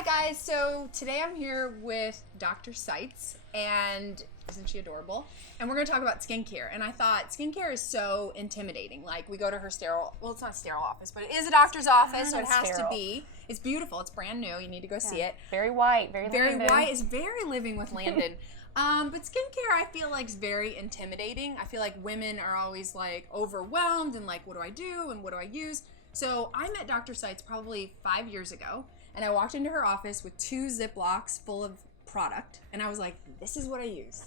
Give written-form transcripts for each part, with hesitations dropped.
Hi guys, so today I'm here with Dr. Seitz, and isn't she adorable? And we're going to talk about skincare. And I thought skincare is so intimidating. Like, we go to her sterile, well, it's not a sterile office, but it is a doctor's office, so it has to be. It's beautiful. It's brand new. You need to go see it. Very white. Very Landyn. White. It's very Living with Landyn. But skincare, I feel like, is very intimidating. I feel like women are always like overwhelmed and like, what do I do and what do I use? So I met Dr. Seitz probably 5 years ago, and I walked into her office with 2 Ziplocs full of product, and I was like, this is what I use.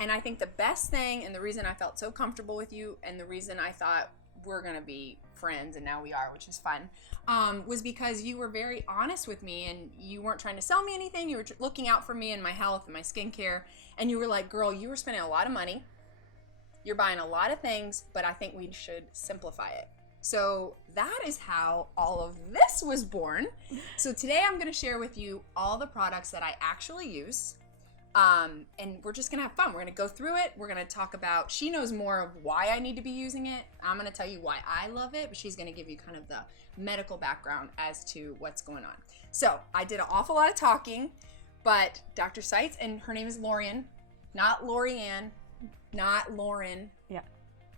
And I think the best thing, and the reason I felt so comfortable with you, and the reason I thought we're gonna be friends, and now we are, which is fun, was because you were very honest with me, and you weren't trying to sell me anything. You were looking out for me and my health and my skincare, and you were like, girl, you were spending a lot of money, you're buying a lot of things, but I think we should simplify it. So that is how all of this was born. So today I'm going to share with you all the products that I actually use. And we're just going to have fun. We're going to go through it. We're going to talk about, she knows more of why I need to be using it. I'm going to tell you why I love it, but she's going to give you kind of the medical background as to what's going on. So I did an awful lot of talking, but Dr. Seitz, and her name is Lorien, not Lorien, not Lauren. Yeah.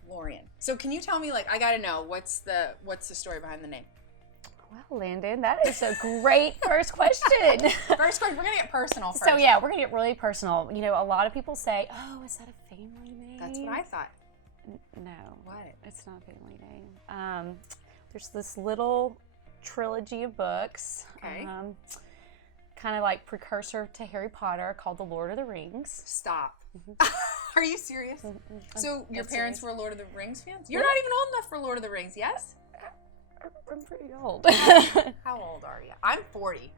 Lorien. So can you tell me, like, I gotta know, what's the story behind the name? Well, Landyn, that is a great first question. First question, we're gonna get personal first. So yeah, we're gonna get really personal. You know, a lot of people say, oh, is that a family name? That's what I thought. No. What? It's not a family name. There's this little trilogy of books. Okay. Kind of like precursor to Harry Potter, called The Lord of the Rings. Stop. Are you serious? So your parents were Lord of the Rings fans? You're Yeah. not even old enough for Lord of the Rings, yes? I'm pretty old. How old are you? I'm 40.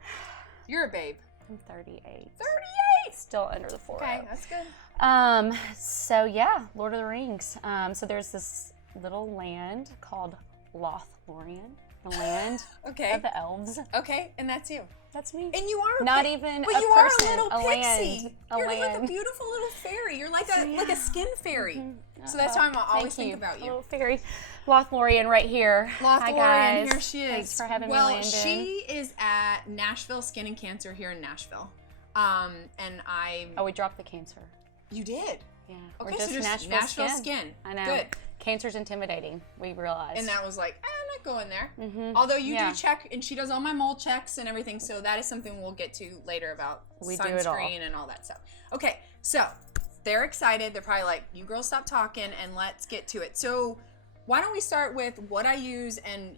You're a babe. I'm 38. 38! Still under the 40. Okay, that's good. So yeah, Lord of the Rings. So there's this little land called Lothlorien, the land Okay. of the elves. Okay, and that's you. That's me. And you are Not even but a you person, are a little pixie. land. You're like a land. beautiful little fairy. You're like So, a skin fairy. Mhm. So that's how I always Thank think about you. A little fairy. Lothlorien right here. Hi Lorien, guys. here she is. Thanks for having me, Well, Landyn. she is at Nashville Skin and Cancer here in Nashville. And Oh, we dropped the cancer. you did. Yeah. Okay, We're so just just Nashville Skin. I know. Good. Cancer's intimidating, we realized. And that was like, I'm not going there. Mhm. Although you Yeah. do check, and she does all my mole checks and everything, so that is something we'll get to later about We do it all. sunscreen and all that stuff. Okay, so they're excited. They're probably like, you girls stop talking and let's get to it. So why don't we start with what I use and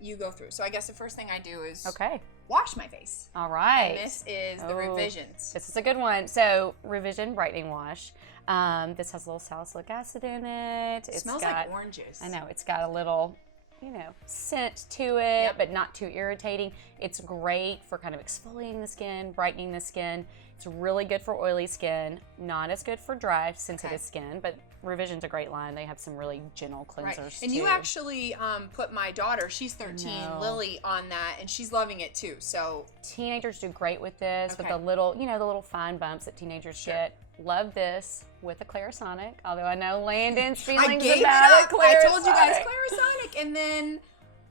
you go through. So I guess the first thing I do is Okay. wash my face. All right. And this is the Revisions. This is a good one. So, Revision Brightening Wash. This has a little salicylic acid in it. It smells like oranges. I know. It's got a little, scent to it, Yep. but not too irritating. It's great for kind of exfoliating the skin, brightening the skin. It's really good for oily skin. Not as good for dry, sensitive skin, but Revision's a great line. They have some really gentle cleansers, Right. And too. you actually put my daughter, she's 13, know. Lily, on that, and she's loving it too. So Teenagers do great with this, with Okay. the little, the little fine bumps that teenagers Sure. get. Love this with a Clarisonic, although I know Landyn's I feelings gave about it up. a I told you guys Clarisonic. Clarisonic, and then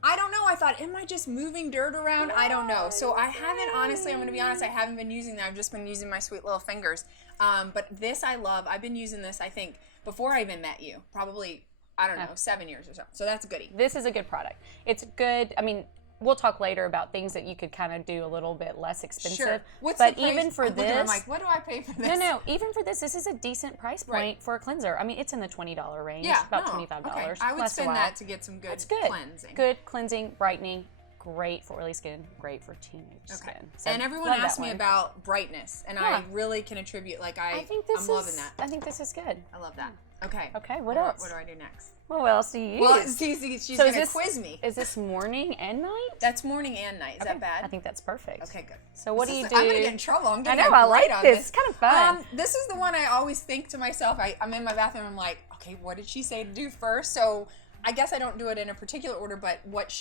I don't know. I thought, am I just moving dirt around? I don't know. So I haven't, honestly, I'm going to be honest, I haven't been using that. I've just been using my sweet little fingers. But this I love. I've been using this, I think, before I even met you. Probably, I don't know, 7 years or so. So that's a goodie. This is a good product. It's good. I mean, we'll talk later about things that you could kind of do a little bit less expensive. Sure. What's but the price? even for I look at her, I'm this, like, what do I pay for this? no, even for this is a decent price point Right. for a cleanser. I mean, it's in the $20 range, Yeah, about no. $25. Okay. I would plus a spend while. that to get some good, It's good. cleansing. Good cleansing, brightening, great for oily skin, great for teenage skin. So And everyone love that asks me one. about brightness, and Yeah. I really can attribute, like, I think this I'm loving that. I think this is good. I love that. Okay. Okay, what else? What do I do next? What else do you Well, use? she's So going is to this- quiz me. Is this morning and night? That's morning and night. Is Okay, that bad? I think that's perfect. Okay, good. So what This do you is- do? I'm going to get in trouble. I'm I getting know, a I grade like on this. It's kind of fun. This is the one I always think to myself. I'm in my bathroom. I'm like, okay, what did she say to do first? So I guess I don't do it in a particular order, but what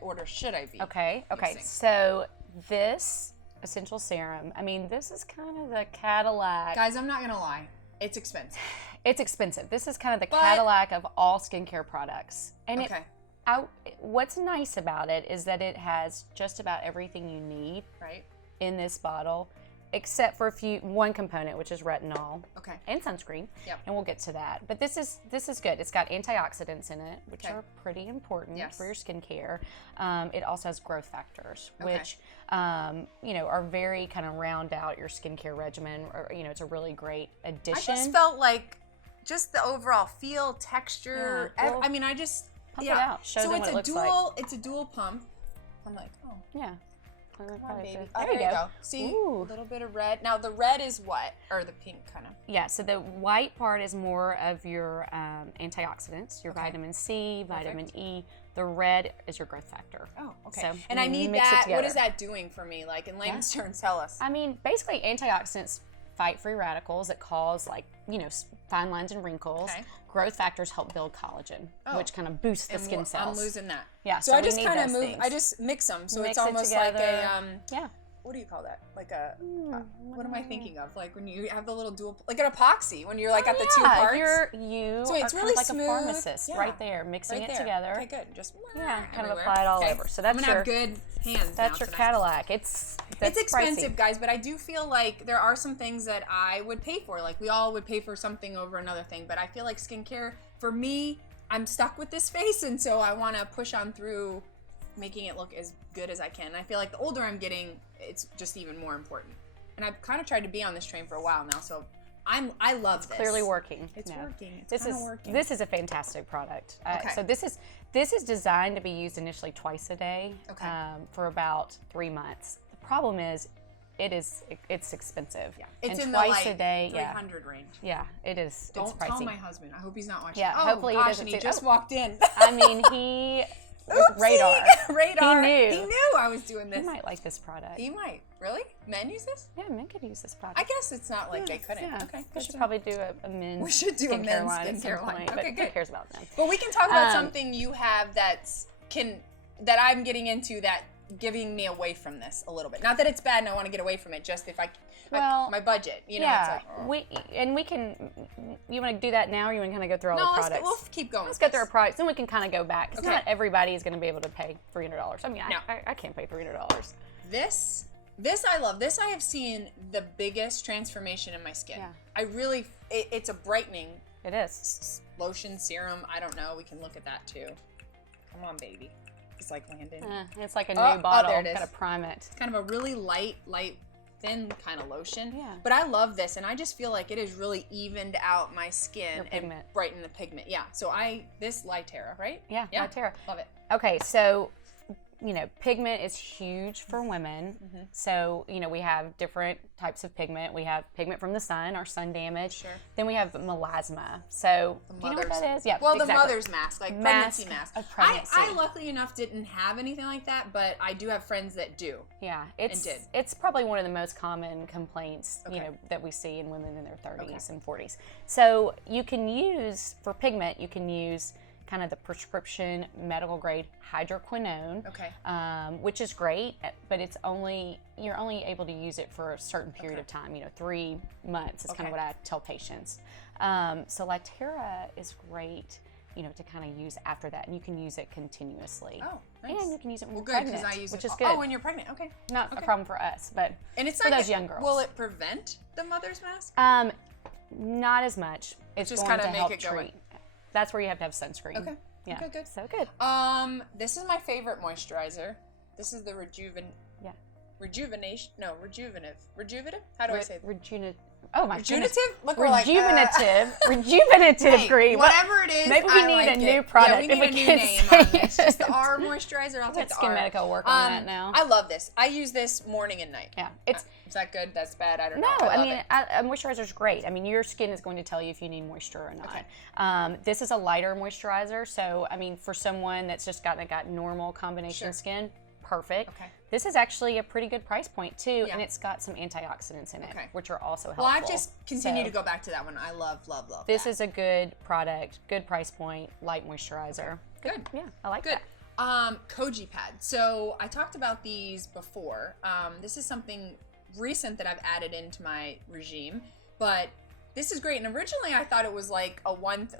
order should I be? Okay. using? So this essential serum, I mean, this is kind of the Cadillac. Guys, I'm not going to lie. It's expensive. It's expensive. This is kind of the But- Cadillac of all skincare products. And Okay. What's nice about it is that it has just about everything you need Right. in this bottle, except for one component, which is retinol. Okay. And sunscreen. Yep. And we'll get to that. But this is good. It's got antioxidants in it, which Okay. are pretty important Yes. for your skincare. It also has growth factors, Okay. which are very kind of round out your skincare regimen. Or, it's a really great addition. I just felt like just the overall feel, texture. Yeah, well, I mean, I just pump it out. Show so them it's what it a looks dual. like. It's a dual pump. I'm like, oh, Yeah. come on, baby. There Oh, you go. See, Ooh. a little bit of red. Now the red is what, or the pink kind of. Yeah, so the white part is more of your antioxidants, your Okay. vitamin C, vitamin Perfect. E. The red is your growth factor. Oh, okay. So and I need mix it that. What together. is that doing for me? Like in layman's terms, tell us. I mean, basically, antioxidants fight free radicals that cause, fine lines and wrinkles. Okay. Growth factors help build collagen, Oh. which kind of boosts the skin cells. I'm losing that. Yeah, So so I we just need kind of those move. things. I just mix them. So Mix it's it almost like together. a Yeah. what do you call that? Like a what am I thinking of? Like when you have the little dual, like an epoxy when you're like at the two parts. You So are it's kind really of like smooth. a pharmacist Yeah. right there, mixing Right it there. together. Okay, good. Just Yeah, kind of everywhere. apply it all Okay. over. So that's I'm gonna have good hands. That's now your tonight. Cadillac. It's That's expensive, pricey. guys, but I do feel like there are some things that I would pay for. Like we all would pay for something over another thing, but I feel like skincare, for me, I'm stuck with this face, and so I want to push on through making it look as good as I can. And I feel like the older I'm getting, it's just even more important. And I've kind of tried to be on this train for a while now, so I love this. Clearly working. It's Yeah. working. It's This kind is of working. this is a fantastic product. Okay. So this is designed to be used initially twice a day, Okay. for about 3 months. The problem is, it's expensive. Yeah. It's and in twice the a day. 300 range. Yeah, it is. Don't it's pricey. tell my husband. I hope he's not watching. Yeah, Oh, hopefully he gosh, doesn't and he see- just oh. walked in. I mean, he Oopsie. radar. Radar. He knew. He knew I was doing He this. might like this product. He might. Really? Men use this? Yeah, men could use this product. I guess it's not like they couldn't. Yeah. Okay. We good should to know. probably do a men's We should do a skincare men's line at some skincare line. point, Okay, but good. who cares about them? But we can talk about Um, something you have that I'm getting into that giving me away from this a little bit. Not that it's bad and I want to get away from it, just if my budget, you know. Yeah, it's like, we can. You want to do that now, or you want to kind of go through all no, the let's products? we'll keep going. Let's go through our products, then we can kind of go back. Because Okay. not everybody is going to be able to pay $300. I mean, No. I can't pay $300. This I love. This I have seen the biggest transformation in my skin. Yeah. I really, it's a brightening It is. lotion, serum. I don't know. We can look at that too. Come on, baby. It's like Landyn. It's like a new Oh, bottle. there it is. Gotta prime it. It's kind of a really light, thin kind of lotion. Yeah. But I love this, and I just feel like it has really evened out my skin Your and pigment. brightened the pigment. Yeah. So this Lytera, right? Yeah, Yeah. Lytera. Love it. Okay, so pigment is huge for women. Mm-hmm. So, we have different types of pigment. We have pigment from the sun, our sun damage. Sure. Then we have melasma. So, do you know what that is? Yeah. Well, exactly. the mother's mask, like pregnancy mask. of pregnancy. I luckily enough didn't have anything like that, but I do have friends that do. Yeah, did. it's probably one of the most common complaints, Okay. that we see in women in their 30s Okay. and 40s. So you can use, for pigment, you can use kind of the prescription medical grade hydroquinone, Okay. which is great, but you're only able to use it for a certain period of time. 3 months is kind of Okay. what I tell patients. So Lytera is great, to kind of use after that, and you can use it continuously. Oh, nice. And you can use it when Well, you're good, because pregnant, I use which it. is good. Oh, when you're pregnant. Okay. Not a Okay. problem for us, but And it's for not those young girls. Will it prevent the mother's mask? Not as much. It's just going kinda to make help it go treat. That's where you have to have sunscreen. Okay. Yeah. Okay, good. So good. This is my favorite moisturizer. This is the Rejuvenative. How do I say that? Oh my goodness. Rejuvenative? Look, we're like, Rejuvenative hey, green. whatever it is, Maybe we I need like a it. new product Yeah, we if need we a new can't name say on this. Just the it. R moisturizer. I'll take Let the Skin R. Medical work on that now. I love this. I use this morning and night. Yeah, Is that good? That's bad? I don't know. No, I love mean, it. a moisturizer is great. I mean, your skin is going to tell you if you need moisture or not. This is a lighter moisturizer, so I mean, for someone that's just got normal combination Sure. skin, perfect. Okay. This is actually a pretty good price point too, Yeah. and it's got some antioxidants in it, Okay. which are also helpful. Well, I just continue So, to go back to that one. I love This that. is a good product, good price point, light moisturizer. Good. Yeah, I like Good. that. Koji pad. So I talked about these before. This is something recent that I've added into my regime, but this is great. And originally I thought it was like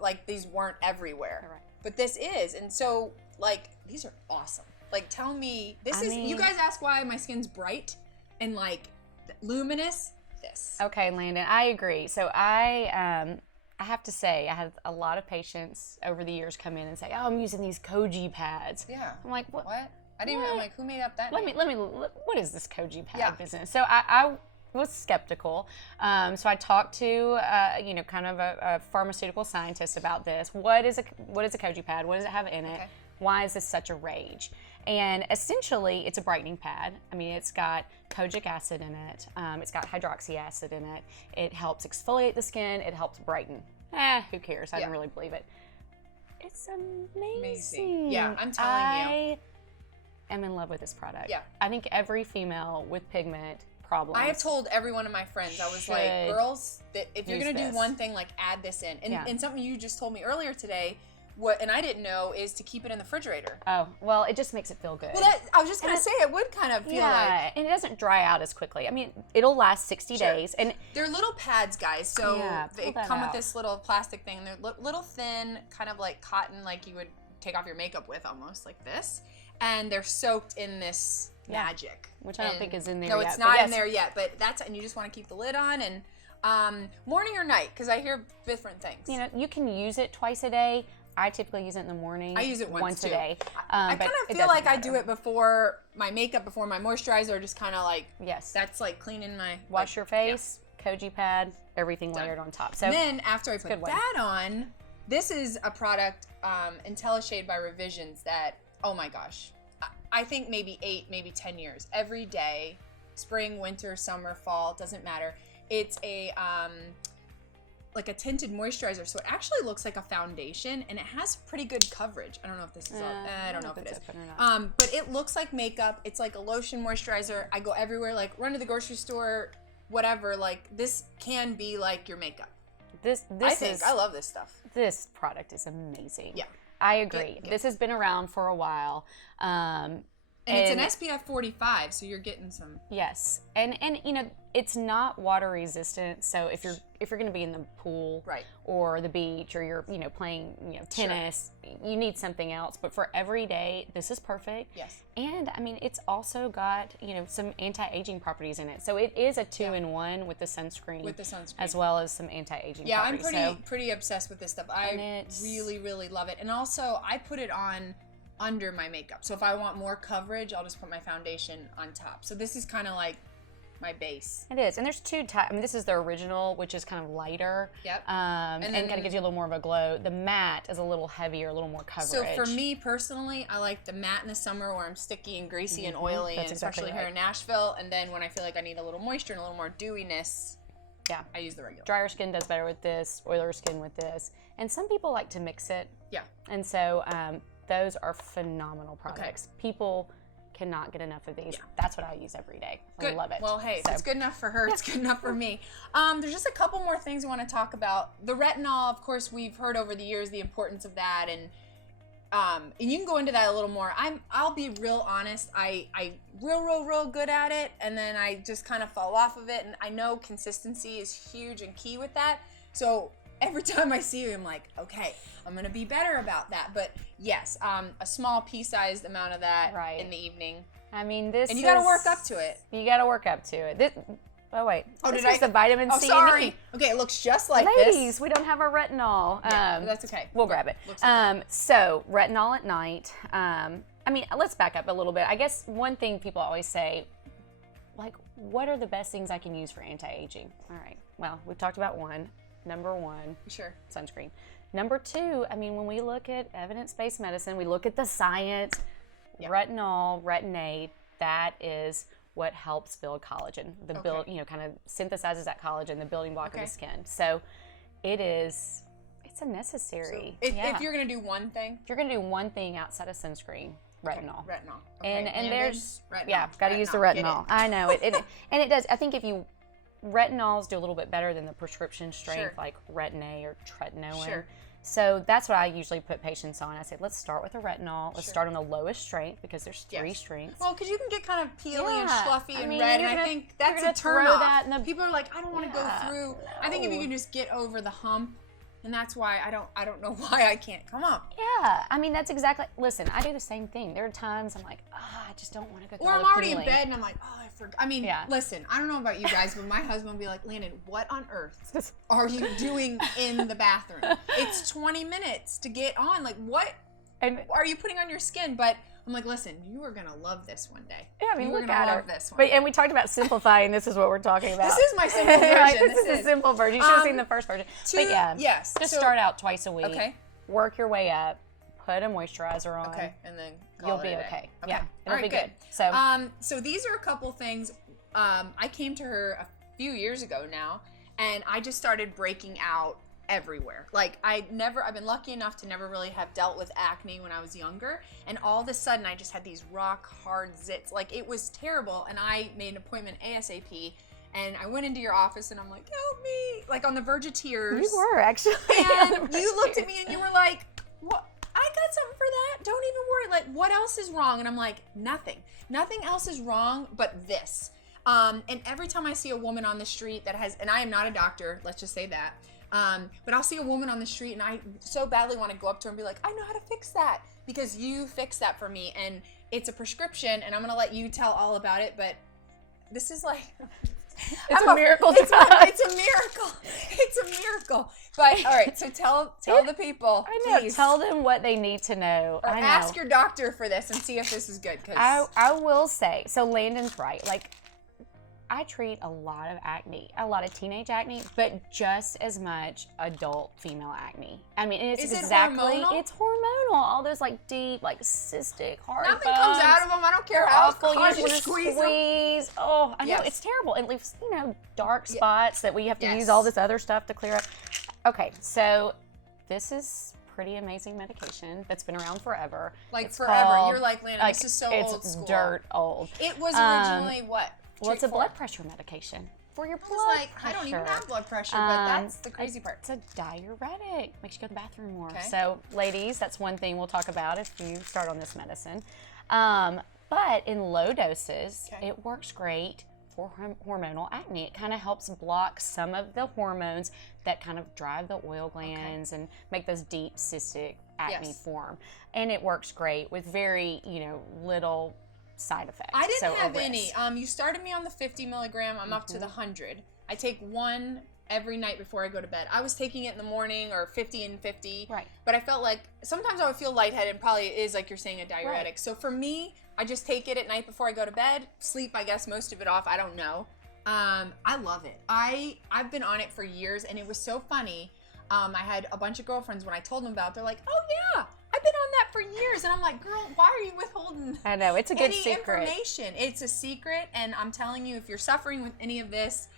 like these weren't everywhere, Correct. but this is. And so like, these are awesome. Like, tell me, you guys ask why my skin's bright and like luminous. This. Okay, Landyn, I agree. So I have to say, I had a lot of patients over the years come in and say, "Oh, I'm using these koji pads." Yeah. I'm like, what? I didn't even. I'm like, who made up that? Let name? me. What is this koji pad business? So I was skeptical. So I talked to kind of a pharmaceutical scientist about this. What is a koji pad? What does it have in it? Okay. Why is this such a rage? And essentially, it's a brightening pad. I mean, it's got kojic acid in it. It's got hydroxy acid in it. It helps exfoliate the skin. It helps brighten. Who cares? I don't really believe it. It's amazing. Yeah, I'm telling you. I am in love with this product. Yeah. I think every female with pigment problems. I have told every one of my friends, I was like, girls, that if you're going to do one thing, like add this in. And something you just told me earlier today, and I didn't know, is to keep it in the refrigerator. Oh, well, it just makes it feel good. Well, I was just going to say, it would kind of feel like. And it doesn't dry out as quickly. I mean, it'll last 60 days. And they're little pads, guys. So they come with this little plastic thing. They're little thin, kind of like cotton, like you would take off your makeup with, almost like this. And they're soaked in this magic. Which I don't think is in there yet. No, it's not in there yet. But and you just want to keep the lid on. And morning or night, because I hear different things. You know, you can use it twice a day. I typically use it in the morning. I use it once a day. I kind of feel like I do it before my makeup, before my moisturizer, just kind of like, that's like cleaning my... Wash your face, koji pad, everything layered on top. So and then after I put that on, this is a product, IntelliShade by Revisions, that, oh my gosh, I think maybe 8, maybe 10 years. Every day, spring, winter, summer, fall, doesn't matter. It's a... like a tinted moisturizer, so it actually looks like a foundation, and it has pretty good coverage. I don't know if this is I don't know if it is. But it looks like makeup. It's like a lotion moisturizer. I go everywhere, like run to the grocery store, whatever. Like, this can be like your makeup. I love this stuff. This product is amazing. Yeah. I agree. This has been around for a while. And it's an SPF 45, so you're getting some. Yes, and you know, it's not water resistant. So if you're going to be in the pool, or the beach, or you're playing tennis, you need something else. But for every day, this is perfect. Yes. And I mean, it's also got some anti-aging properties in it. So it is a 2-in-1 with the sunscreen. As well as some anti-aging. Yeah, properties. I'm pretty obsessed with this stuff. I really, really love it. And also, I put it on under my makeup. So if I want more coverage, I'll just put my foundation on top. So this is kind of like my base. It is. And there's two types. I mean, this is the original, which is kind of lighter. Yep. And kind of gives you a little more of a glow. The matte is a little heavier, a little more coverage. So for me personally, I like the matte in the summer where I'm sticky and greasy and oily, and especially here in Nashville. And then when I feel like I need a little moisture and a little more dewiness, I use the regular. Drier skin does better with this, oilier skin with this. And some people like to mix it. Yeah. And so those are phenomenal products. People cannot get enough of these. Yeah. That's what I use every day. Good. I love it. Well, hey, if it's good enough for her, it's good enough for me. There's just a couple more things I want to talk about. The retinol, of course, we've heard over the years the importance of that, and you can go into that a little more. I'll be real honest. I real good at it, and then I just kind of fall off of it. And I know consistency is huge and key with that. So every time I see you, I'm like, okay, I'm gonna be better about that. But yes, a small pea-sized amount of that in the evening. I mean, this and you got to work up to it. You got to work up to it. This is the vitamin C. Sorry. Okay, it looks just like Ladies, this. we don't have our retinol. Yeah, that's okay. We'll grab it. So retinol at night. I mean, let's back up a little bit. I guess one thing people always say, like, what are the best things I can use for anti-aging? All right. Well, we've talked about one. Number one, sunscreen. Number two, I mean, when we look at evidence-based medicine, we look at the science. Retinol, retinate, that is what helps build collagen. Kind of synthesizes that collagen, the building block of the skin. So it's a necessary. So if you're going to do one thing? If you're going to do one thing outside of sunscreen, retinol. Retinol. Okay. And there's, retinol. Got to use the retinol. I know. And it does. I think retinols do a little bit better than the prescription strength, like Retin-A or tretinoin. So that's what I usually put patients on. I say, let's start with a retinol. Let's start on the lowest strength because there's 3 strengths. Well, because you can get kind of peely and fluffy and red, and I think that's a turn off. People are like, I don't want to go through. I think if you can just get over the hump and that's why I don't know why I can't come up. Yeah, I mean, that's exactly, listen, I do the same thing. There are times I'm like, I just don't want to go through Or all I'm the already in peeling. bed and I'm like, oh, I forgot. I mean, listen, I don't know about you guys, but my husband will be like, Landyn, what on earth are you doing in the bathroom? It's 20 minutes to get on. Like, what are you putting on your skin? But I'm like, listen, you are going to love this one day. Yeah, I mean, You're look gonna at love her. this one. But, and we talked about simplifying. This is what we're talking about. This is my simple version. Like, this is a simple version. You should have seen the first version. But yeah, yes. just start out twice a week. Okay. Work your way up. Put a moisturizer on. Okay, and then you'll be okay. Okay. Yeah, it'll be good. So, so these are a couple things. I came to her a few years ago now, and I just started breaking out everywhere. Like I've been lucky enough to never really have dealt with acne when I was younger, and all of a sudden I just had these rock hard zits. Like it was terrible, and I made an appointment ASAP, and I went into your office and I'm like, help me, like on the verge of tears. you were actually. And you looked at me and you were like, what? I got something for that. Don't even worry. Like, what else is wrong? And I'm like, nothing. Nothing else is wrong but this. And every time I see a woman on the street that has, and I am not a doctor, let's just say that, but I'll see a woman on the street and I so badly want to go up to her and be like, I know how to fix that because you fixed that for me. And it's a prescription, and I'm going to let you tell all about it, but this is like... It's a miracle. It's a miracle. It's a miracle. But all right, so tell the people. I know. Please. Tell them what they need to know. Or I know. ask your doctor for this and see if this is good. Cause I will say, so Landyn's right. Like, I treat a lot of acne, a lot of teenage acne, but just as much adult female acne. I mean, it's Is it exactly, hormonal? it's hormonal. All those like deep, like cystic, hard nothing comes out of them. I don't care They're how awful. You hard just you want to squeeze squeeze. them. Oh, I know, Yes. it's terrible. It leaves, dark spots that we have to Yes. use all this other stuff to clear up. Okay, so this is pretty amazing medication that's been around forever. Like It's forever. called- You're like, Landyn, this is so it's old school. dirt old. It was originally what? Well, it's a For? blood pressure medication for your I blood was like, pressure. I don't even have blood pressure, but that's the crazy part. It's a diuretic. Makes you go to the bathroom more. Okay. So, ladies, that's one thing we'll talk about if you start on this medicine. But in low doses, it works great for hormonal acne. It kind of helps block some of the hormones that kind of drive the oil glands and make those deep cystic acne form. And it works great with very, little side effects. I didn't so have a any. risk. You started me on the 50 milligram. I'm up to the 100. I take one every night before I go to bed. I was taking it in the morning, or 50 and 50. Right. But I felt like sometimes I would feel lightheaded. Probably is like you're saying, a diuretic. Right. So for me, I just take it at night before I go to bed. Sleep, I guess, most of it off. I don't know. I love it. I've been on it for years, and it was so funny. I had a bunch of girlfriends when I told them about it, they're like, oh yeah, I've been on that for years. And I'm like, girl, why are you withholding I know, it's a good any secret. information? It's a secret, and I'm telling you, if you're suffering with any of this,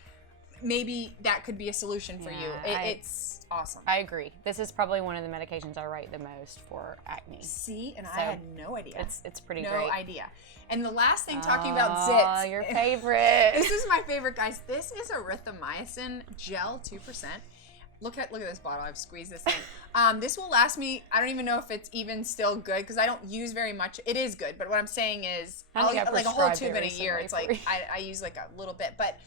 maybe that could be a solution for you. It's awesome. I agree. This is probably one of the medications I write the most for acne. See, and So, I had no idea. It's pretty no great. idea. And the last thing, talking about Oh, zits. your favorite. This is my favorite, guys. This is erythromycin gel, 2%. Look at this bottle. I've squeezed this in. This will last me. I don't even know if it's even still good because I don't use very much. It is good, but what I'm saying is, I'll get like a whole tube in a year. It's like I use like a little bit. But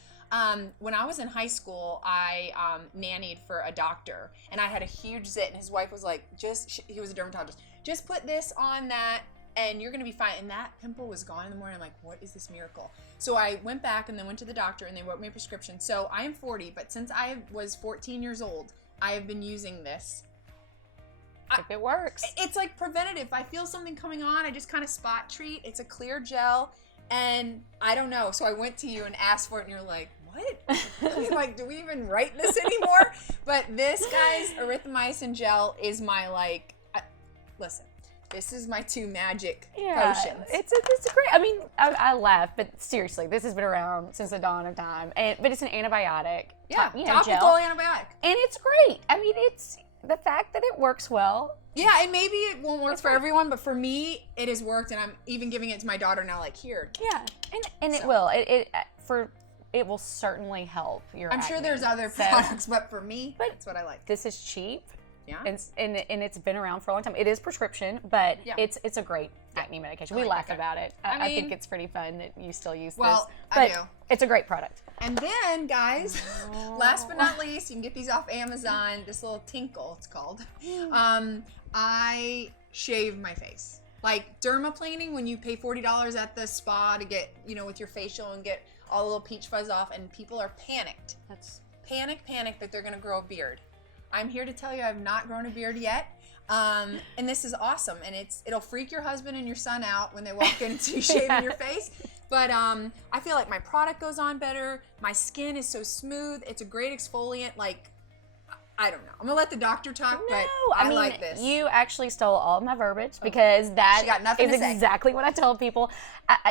when I was in high school, I nannied for a doctor, and I had a huge zit, and his wife was like, he was a dermatologist. Just put this on that, and you're gonna be fine. And that pimple was gone in the morning. I'm like, what is this miracle? So I went back and then went to the doctor, and they wrote me a prescription. So I am 40, but since I was 14 years old, I have been using this. If it works. It's like preventative. If I feel something coming on, I just kind of spot treat. It's a clear gel, and I don't know. So I went to you and asked for it, and you're like, what? I mean, like, do we even write this anymore? But this, guys, erythromycin gel is my listen. This is my two magic potions. It's great. I mean, I laugh, but seriously, this has been around since the dawn of time. But it's an antibiotic. Topical gel. antibiotic. And it's great. I mean, it's the fact that it works well. Yeah, and maybe it won't work for everyone, but for me, it has worked, and I'm even giving it to my daughter now. Like, here. Yeah, and it will. It will certainly help your. I'm sure acne. there's other products, but for me, that's what I like. This is cheap. Yeah. And it's been around for a long time. It is prescription, but it's a great acne medication. Oh, We laugh okay. about it. I think it's pretty fun that you still use Well, this. I But do. it's a great product. And then, guys, last but not least, you can get these off Amazon. This little tinkle, it's called. I shave my face. Like dermaplaning, when you pay $40 at the spa to get, you know, with your facial and get all the little peach fuzz off, and people are panicked. Panic that they're gonna grow a beard. I'm here to tell you I've not grown a beard yet. And this is awesome, and it'll freak your husband and your son out when they walk into shaving your face. But I feel like my product goes on better. My skin is so smooth. It's a great exfoliant. Like, I don't know. I'm gonna let the doctor talk, but I mean, like this. You actually stole all of my verbiage because that She got nothing is to say. exactly what I tell people.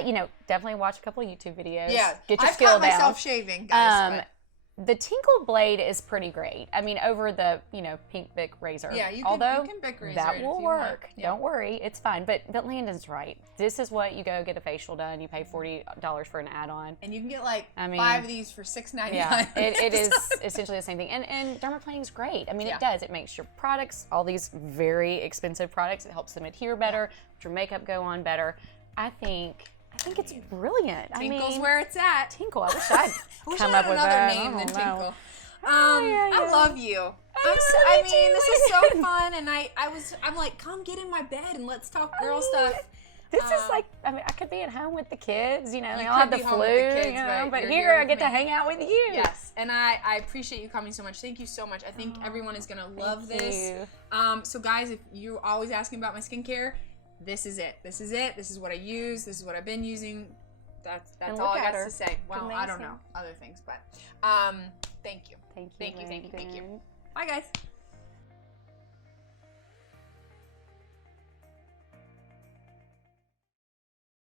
You know, definitely watch a couple of YouTube videos. Yeah, Get your I've skill caught down. myself shaving, guys. But The Tinkle blade is pretty great. I mean, over the, you know, pink Bic razor. yeah, you Although can Bic razor that it if will you want. work. Yeah. Don't worry, it's fine. But Landon's right. This is what you go get a facial done. You pay $40 for an add-on. And you can get like I mean, 5 of these for $6.99. Yeah, it is essentially the same thing. And dermaplaning is great. I mean, it does. It makes your products, all these very expensive products, it helps them adhere better, makes your makeup go on better. I think it's brilliant. Tinkle's I mean, where it's at. Tinkle. I wish I'd come I up had with another that. name than I don't know. Tinkle. yeah. I love you. I mean, this is so fun, and I'm like, come get in my bed and let's talk girl stuff. This is like, I mean, I could be at home with the kids, you know, they all could have the be home flu, with the kids, you know, but but you're here here I with get to me. hang out with you. Yes, and I appreciate you coming so much. Thank you so much. I think everyone is gonna love this. you. So guys, if you're always asking about my skincare, this is it. This is it. This is what I use. This is what I've been using. That's all I got to say. Well, I don't know other things, but thank you. Thank you. Thank you. Landyn. Bye, guys.